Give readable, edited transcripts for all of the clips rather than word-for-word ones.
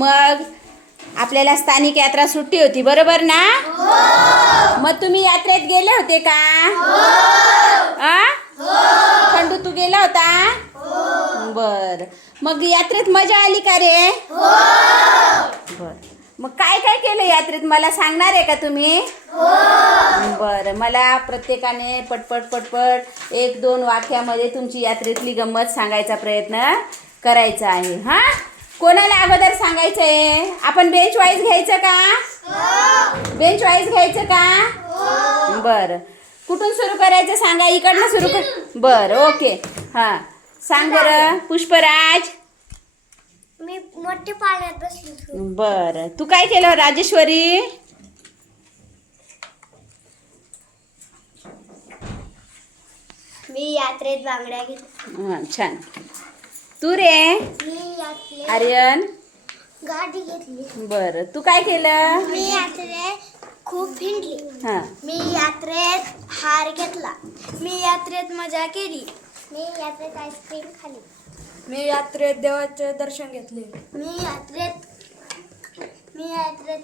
मग आपल्याला स्थानिक यात्रा सुट्टी होती, बरोबर ना? मग तुम्ही यात्रेत गेले होते का? खंडू तू गेला होता? बर. मग यात्रेत मजा आली का रे? बर. मग काय काय केलं यात्रेत, मला सांगणार आहे का तुम्ही? बरं, मला प्रत्येकाने पटपट पटपट 1-2 वाक्यामध्ये तुमची यात्रेतली गंमत सांगायचा प्रयत्न करायचा आहे. हा, कोणाला अगोदर सांगायचं आहे? आपण बेंच वाईज घ्यायचं का? बेंच वाईज घ्यायचं का? बरं, कुठून सुरू करायचं सांगा. इकडनं सुरू कर. बरं, ओके. हां, सांग बरं पुष्पराज. मी मोठ्या पाण्यात बसली. बरं, तू काय केलं राजेश्वरी? मी यात्रेत बांगड्या घेतल्या. हां, छान. तू रे मी यात्रेत आर्यन? गाडी घेतली. बरं, तू काय केलं? मी यात्रेत खूप फिरली. हां, मी यात्रेत हार घेतला. मी यात्रेत मजा केली. मी यात्रेत आईस्क्रीम खाल्ली. मी यात्रेत देवाचे दर्शन घेतले. मी यात्रेत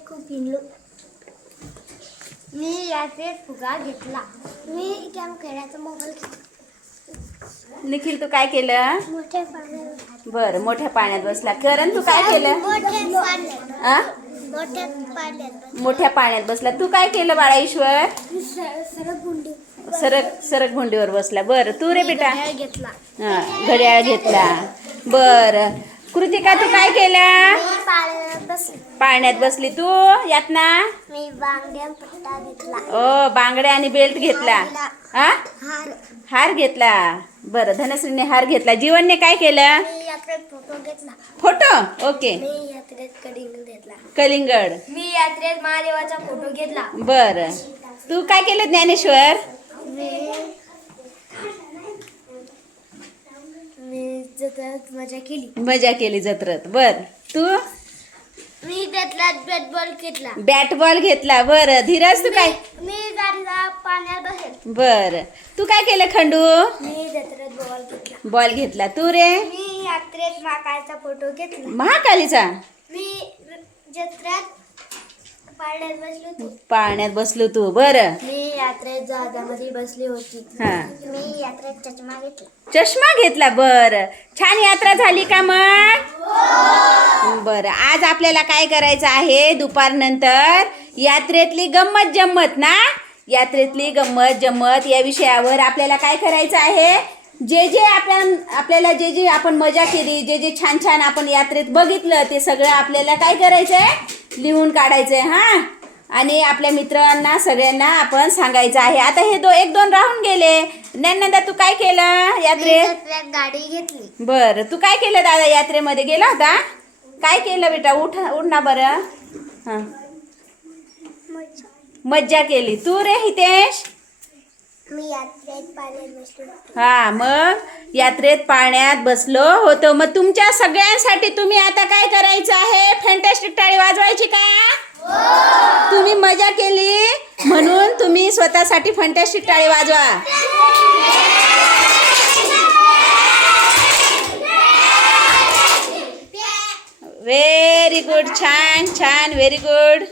खूप फिरलो. मी यात्रेत फुगा घेतला. मी गेम खेळायचा मोबाईल घेतला. निखिल तू काय केलं? मोठ्या पाण्यात बरं, मोठ्या पाण्यात बसला. करण तू काय केलं? आ? मोठ्या पाण्यात बसला. तू काय केलं बाळा ईश्वर? सरक भुंडीवर बसला. बरं, तू रे बेटा? घेतला. हां, घड्याळ घेतला. बरं, कृतिका तू काय केलं? पाण्यात बसली. तू यातना? मी बांगड्या पट्टा घेतला. ओ, बांगड्या आणि बेल्ट घेतला. हा, हार. हार घेतला. बरं, धनश्रीने हार घेतला. जीवनने काय केलं? मी यात्रेत फोटो घेतला. Photo, okay. मी यात्रेत कलिंगड घेतला. कलिंगड. मी यात्रेत महादेवाचा फोटो घेतला. बरं, तू काय केलं ज्ञानेश्वर? मी जत्रेत मजा केली. मजा केली जत्रेत. बर, तू? मी जत्रेत बॅट बॉल घेतला. बॅट बॉल घेतला. बरं, धीरज तू काय? मी गाडीला पाण्यात बसेल. बरं, तू काय केलं खंडू? मी जत्रेत बॉल घेतला. बॉल घेतला. तू रे? मी यात्रेत माकाचा फोटो घेतला. महाकालीचा. मी जत्रेत पाण्यात बसलो होतो. पाण्यात बसलो तू. बरं, मी यात्रेत जहाजामध्ये बसली होती. हा, मी यात्रेत चष्मा घेतला. चष्मा घेतला. बरं, छान यात्रा झाली का मग? बरं, आज आपल्याला काय करायचं आहे? दुपारनंतर यात्रेतली गंमत जम्मत ना, यात्रेतली गंमत जम्मत या विषयावर आपल्याला काय करायचं आहे? जे आपण मजा केली, जे छान छान आपण यात्रेत बघितलं, ते सगळं आपल्याला काय करायचंय? लिहून काढायचंय. हा, आणि आपल्या मित्रांना सगळ्यांना आपण सांगायचं आहे. आता हे 1-2 राहून गेले. ज्ञाननंदा तू काय केलं यात्रेत? जत्रेत गाडी घेतली. बरं, तू काय केलं दादा? यात्रेमध्ये गेला होता? काय केलं बेटा? उठ ना बरं. हां, मज्जा केली. तू रे हितेश? मी यात्रेत पाण्यात बसलो. हा, मग यात्रेत पाण्यात बसलो होतो. मग तुमच्या सगळ्यांसाठी तुम्ही आता काय करायचं आहे? फॅन्टॅस्टिक टाळी वाजवायची का? तुम्ही मजा केली म्हणून तुम्ही स्वतःसाठी फॅन्टॅस्टिक टाळी वाजवा. Very good. छान छान, व्हेरी गुड.